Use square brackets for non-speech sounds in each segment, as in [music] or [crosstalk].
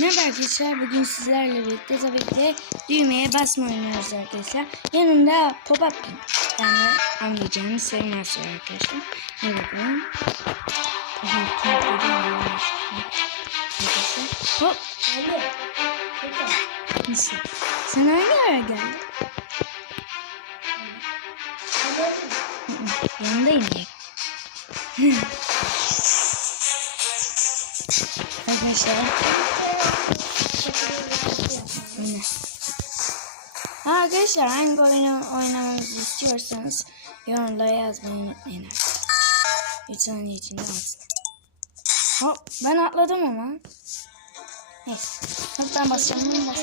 Merhaba arkadaşlar bugün sizlerle birlikte tabii ki de düğmeye basma oynuyoruz arkadaşlar. Yanımda pop-up yani anlayacağınız var arkadaşlar. Hadi bakalım. Hop. Nasıl? Sen hangi ara geldin? Yanındayım ya. [laughs] arkadaşlar. Aynen. Ha, arkadaşlar hangi oyunu oynamamızı istiyorsanız yorumlara yazmayı unutmayın saniye içinde alsın. Hop ben atladım ama. Neyse. Hop ben basacağım. Ben.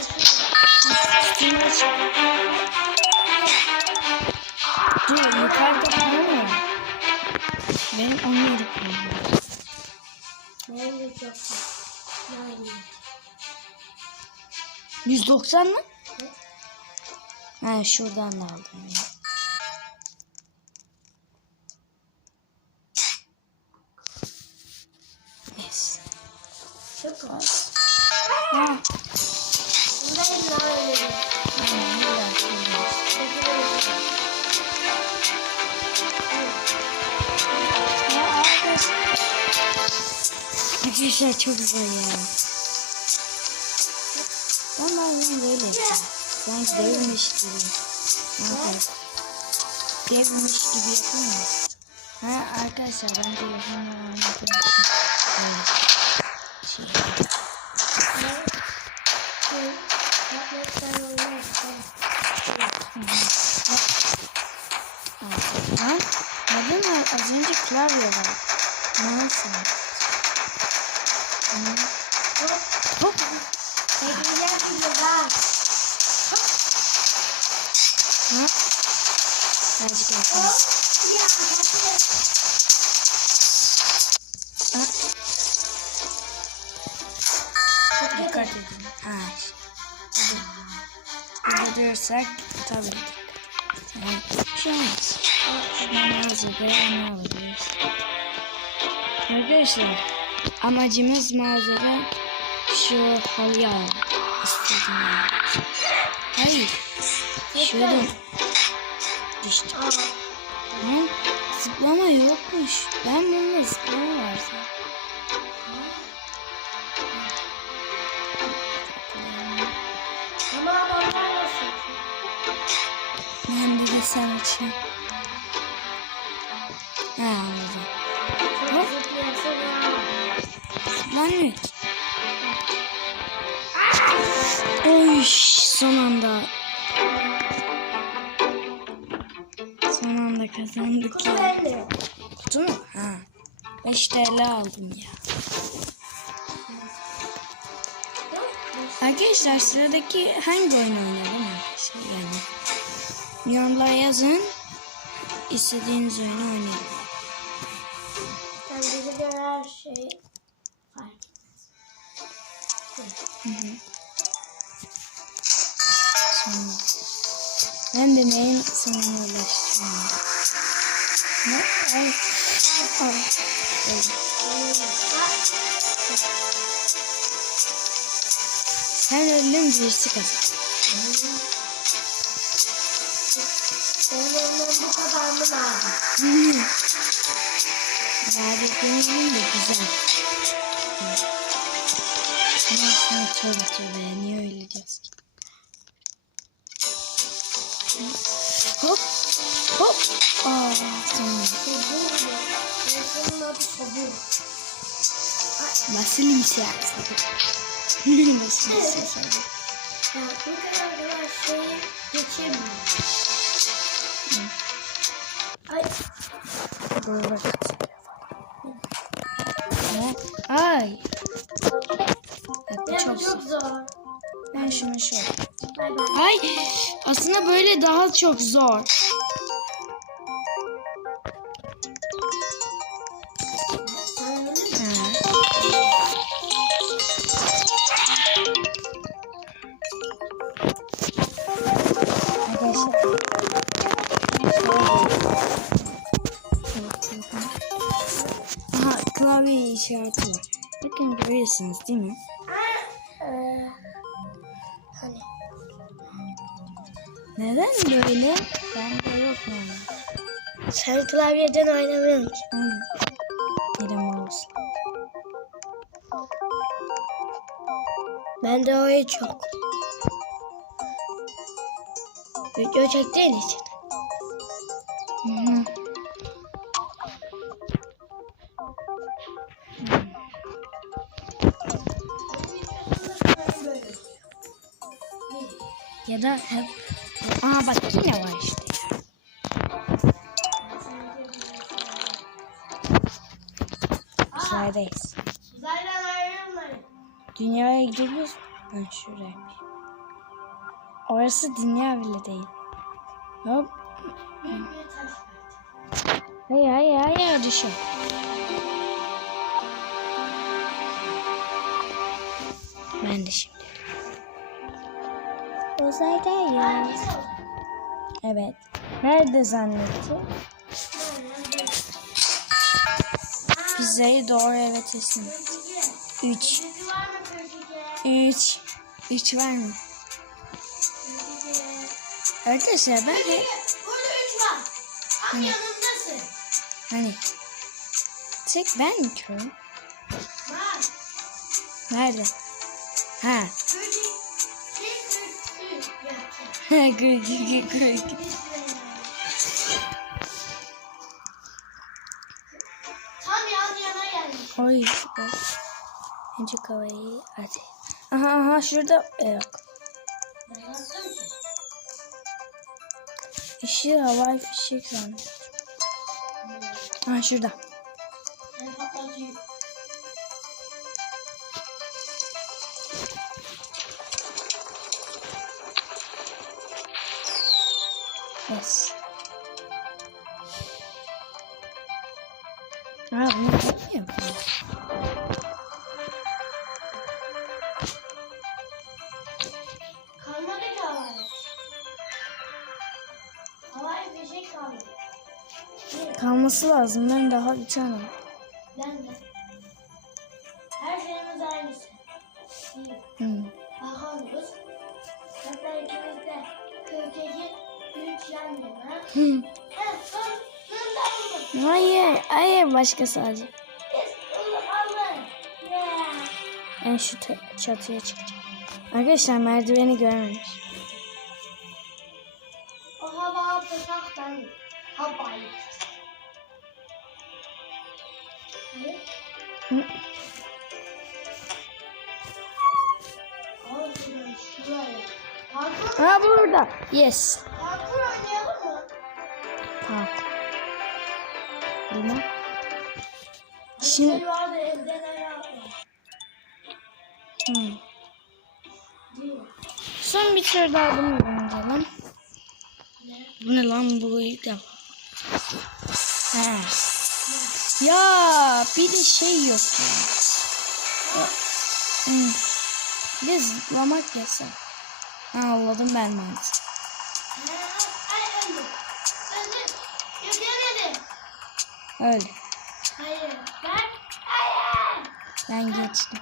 Dur yukarıda var. Benim 17 puanım. Nerede çok var? Nerede? 190 mı? Ha şuradan da aldım ya. Yes. Çok var. Ha. Hep ne Arkadaşlar çok zor ya. Ben bazen böyle yapıyorum. Sanki devmiş gibi. Yapayım? Devmiş gibi yapıyor mu? Ha arkadaşlar ben telefonla için böyle şey yapıyorum. Ha? Neden? Az önce klavye var. Nasıl? Hı. Hop. Ha? Azıcık yapalım. Ha? Dikkat edin. Ha. Durursak tabii ki. Bir şey olmaz. Namazı beğeni alıyoruz. Arkadaşlar amacımız mağazada şu. İstediğim yer. Hayır. Şuradan düştüm. Lan zıplama yokmuş. Ben bununla zıplama varsa. Ben de de sen için. Ki. Oy son anda. Son anda kazandık ya. Kutu mu? Ha. 5 TL aldım ya. Arkadaşlar sıradaki hangi oyunu oynayalım arkadaşlar yani. Yorumlara yazın. İstediğiniz oyunu oynayalım. Ben de neyin sonuna ulaştım. Ne? Ay. Ay. Öyle. Sen öldün birisi kazan. Elimden bu kadar mı lazım? Verdikleriniz de güzel. Ama aslında tövbe tövbe niye öyle diyorsun? Hop hop. Aa tamam. Resmin adı sabun. Basilisa. Basilisa. Ya bu kadar kadar şeyi geçemiyor. Ay. Böyle? Ay. Evet, çok çok zor. Ben şunu şöyle. Ay aslında böyle daha çok zor. Aha klavye işareti var. Bakın görüyorsunuz değil mi? Neden böyle? Bende yok yani. Sen klavyeden oynamıyorsun ki. Aynen. Bir de mouse. Bende o hiç yok. Video çektiğin için. Hı hı. Ya da hep... Aa bak yine var işte. Uzaydayız. Uzaydan ayrılmayın. Dünyaya gidebiliyoruz. Ben şuraymış. Orası dünya bile değil. Hop. Hayır hayır hayır düşün. Ben de. O? Evet. Nerede zannetti? Pizzayı doğru eve teslim et. Üç. Dizi var mı köşede? Üç. Üç var mı? Arkadaşlar ben. Tam yanındasın. hani tek ben mi körüm? Var. Nerede? Ha. Gülgü gülgü. Tam yan yana gelmiş. Oy süper. Önce kavayı hadi. Aha aha şurada e, yok. Ki. İşi havai fişek zannet. Ha şurada. Yes. Ha bunu yapmıyor mu? Kalmadı ki havai. Havai kalmadı. Kalması lazım. Ben daha bir tane. Hayır, hayır başka sadece. Ben şu çatıya çıkacağım. Arkadaşlar merdiveni görmemiş. Ha burada. Yes. Hmm. Son bir tur daha bunu oynayalım. Bu ne lan bu ilk defa. Ha. Ya bir de şey yok ya. Hmm. Bir de zıplamak yasak. Ha anladım ben mantığı. Öyle. Hayır. Ben. Hayır. Ben geçtim.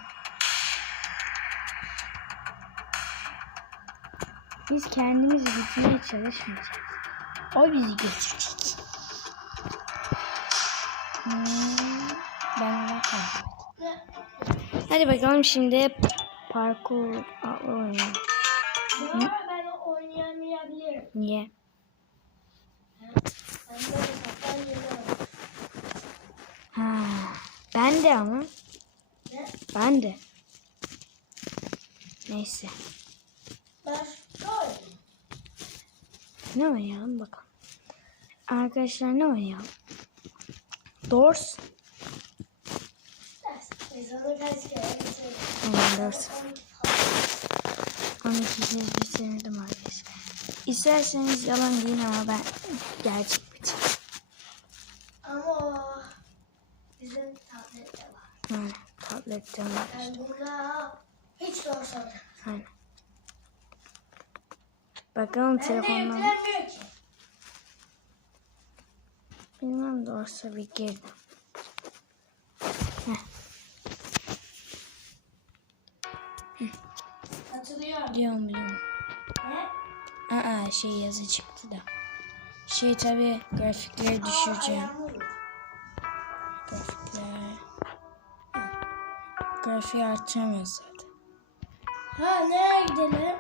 Biz kendimiz bitirmeye çalışmayacağız. O bizi geçecek. Hmm, ben. Ne? Hadi bakalım şimdi parkur arada ben oynayamayabilirim. Niye? Ben. Ha, ben de ama. Ne? Ben de. Neyse. Başka oyun. Ne oynayalım bakalım. Arkadaşlar ne oynayalım? Doors. Onu? Tamam Doors. 12 kez bitirdim arkadaşlar. İsterseniz yalan deyin ama ben gerçek bitirdim. Ama o bizim tablette var. Yani tabletten var. Ben burada hiç doğru sormadım. Aynen. Bakalım telefondan. Bilmem doğrusu bir girdim. Heh, Hatırlıyorum. biliyorum biliyorum. Ne? Aa şey yazı çıktı da. Şey tabi grafikleri düşüreceğim. Grafikler. Grafiği arttırmıyoruz zaten. Ha nereye gidelim?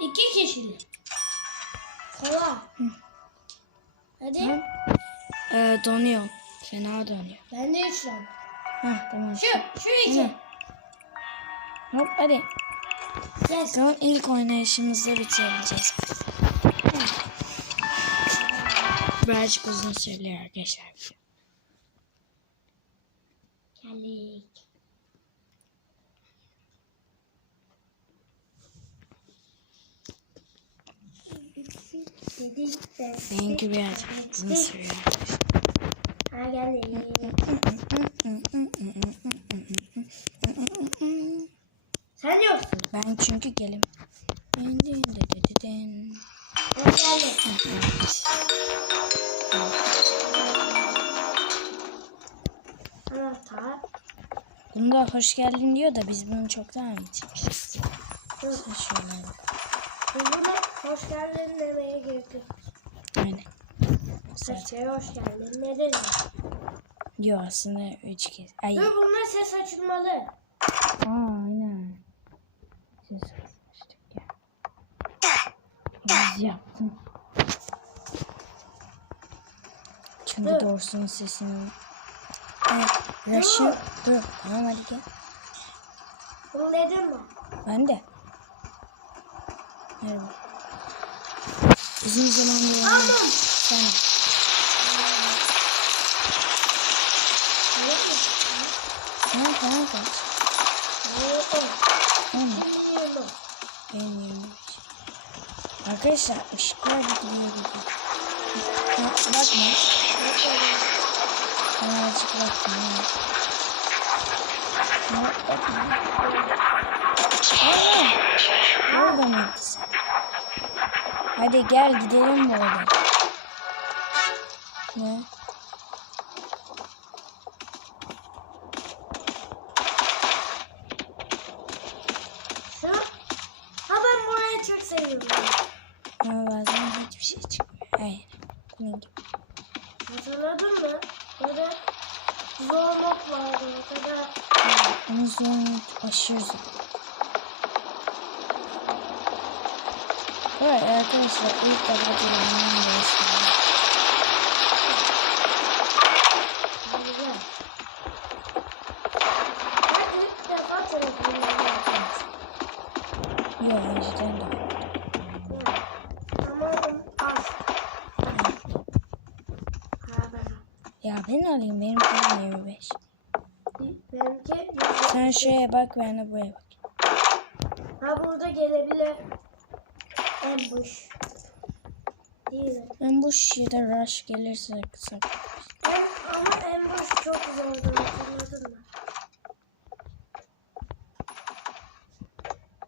İki kişilik. Kola. Hadi. Ee, donuyor. Fena donuyor. Ben de üç. Heh tamam. Şu, şu iki. Hı. Hop hadi. Yes. Tamam ilk oynayışımızda bitireceğiz. Birazcık uzun sürüyor arkadaşlar. Geldik. Dedik de. Benimki birazcık uzun sürüyor. Ha geldik. Sen yoksun. Ben çünkü gelim. Din din din din din. Ben geldim. Anahtar. Bunda hoş geldin diyor da biz bunu çoktan bitirmişiz. Dur. Buna hoş geldin demeye gerek yok. Aynen. Seseye hoş geldin. Ne dedin? Diyor aslında üç kez. Ay. Dur bunlar ses açılmalı. Aa aynen. Siz sormuştuk ya. Biz yaptım. Çünkü Dur. doğrusunun sesini. Evet. Rush'ın. Dur. Tamam hadi gel. Bunu dedin mi? Ben de. Merhaba. Uzun zamandır Aldım. Sen. Tamam tamam kaç. Tamam. Benim yerim. Arkadaşlar ışıklar gidiyor. Ha, bakma. Ya. Ha, bakma. Aa, Orada mıydı sen? Hadi gel gidelim buradan. Ne? Şu. Ha ben burayı çok seviyorum. Ama bazen hiçbir şey çıkmıyor. Hayır. Ne gibi? Hatırladın mı? Böyle zor mod vardı. O kadar Ama zorun aşırı zor. Evet arkadaşlar ilk defa telefonum değiştirdim. güzel. Ben ilk defa telefonla yaptım. Yok önceden de var. Ama az. Ha ben. Ya ben alayım benim param 25. Benimki Sen şuraya bak ben de buraya bak. Ha burada gelebilir. Ambush. Değil mi? Bu ya da rush gelirse kısa. Em, ama ambush çok zordu hatırladın mı?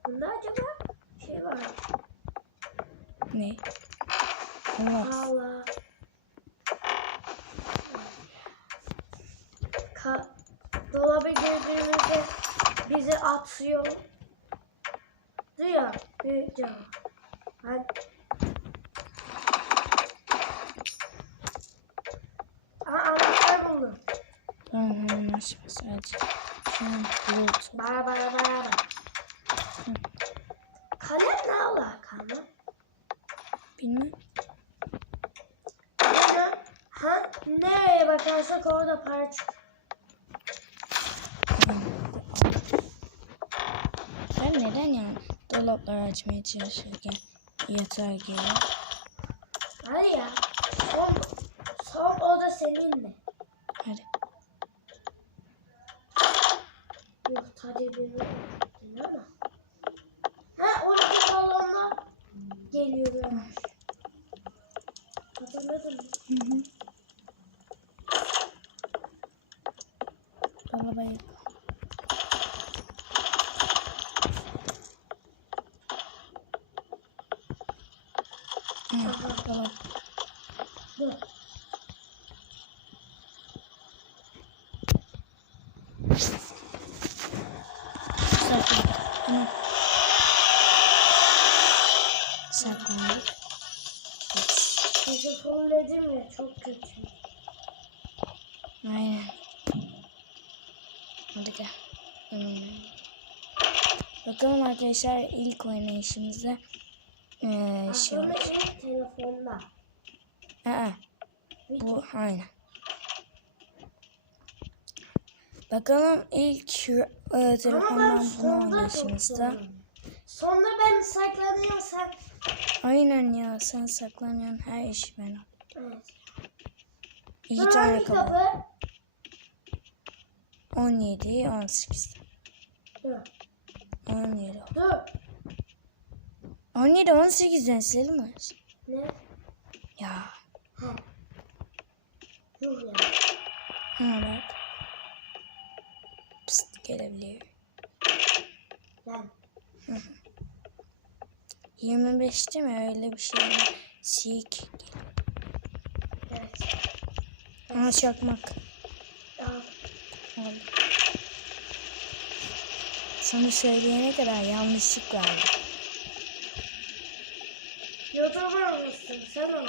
Bunda acaba şey var. Ne? Olmaz. Allah. Atıyor. Diyor. Cevap. Ben... Aa anahtar buldum. Tamam hemen açma sadece. An bulut. Bara bara bara bara. Kalem ne alaka mı? Bilmem. Ha, nereye bakarsak orada para çıkıyor. Neden yani dolapları açmaya çalışırken yatağa geliyor? Hadi ya. Son, son oda seninle. Hadi. Yok tabii benim ama. Ha oradaki salonda geliyorlar. Hatırladın mı? Hı hı. Tamam. Dur. Saklandık. Telefonu dedim çok kötü. Aynen. Hadi gel. Bakalım arkadaşlar ilk oynayışımızda eee şey ilk telefonda. Aa, bu aynen. Bakalım ilk e, telefondan bunu zorlandım. Sonda ben saklanıyorum sen. Aynen ya sen saklanıyorsun her işi ben al. Evet. İki Sonra tane kaldı. kapı? 17, 18. Dur. 17. Dur. 17, 18'den silelim mi? Ne? Ya. Ha. Yuh ya. Ha bak. Pst gelebiliyor. Gel. 25 değil mi? Öyle bir şey. Sik. Evet. Ama çakmak. Al. Oldu. Sana söyleyene kadar yanlışlık vardı. YouTuber mısın? Sen o.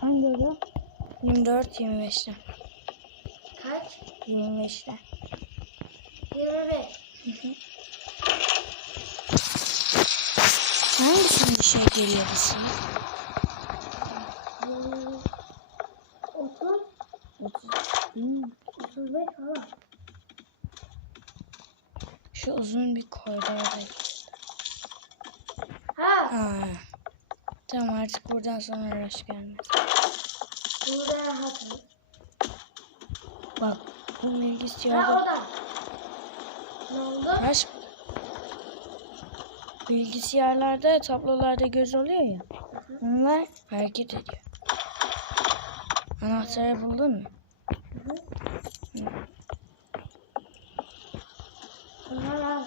Hangi oda? 24, 25'te. Kaç? 25'te. 25. Hangisinde bir şey geliyor bize? 30. 30. 35 falan. Şu uzun bir koridordayım. Ha. Ha. Tamam artık buradan sonra rush gelmez. Burada hatır. Bak bu bilgisayarda orada. Ne oldu? rush Bilgisayarlarda tablolarda göz oluyor ya. Onlar hareket ediyor. Anahtarı buldun mu? Ha.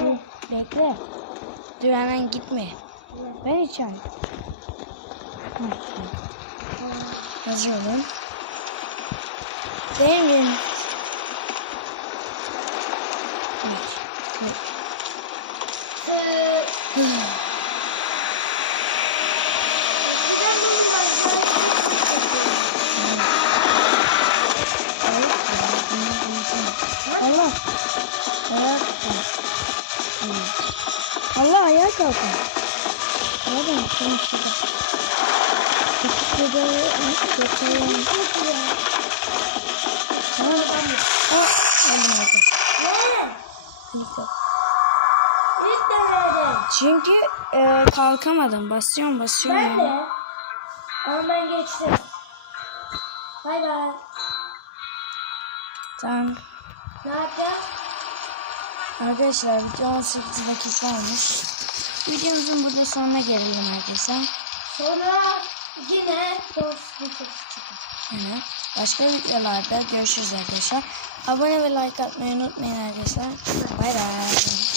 Dur, bekle. Dur hemen gitme. Ben. Hı, hı. Hazır olun. Benim Ha? Aa, olmadı. Ne? İlk. İlk. Çünkü e, kalkamadım. Basıyorum basıyorum. Ben de. Ama ben geçtim. Bay bay. Tamam. Ne yapacağız? Arkadaşlar video 18 dakika olmuş. Videomuzun burada sonuna gelelim arkadaşlar. Sonra yine dost bir çıkar. Yani başka videolarda görüşürüz arkadaşlar. Abone ve like atmayı unutmayın arkadaşlar. Bay bay.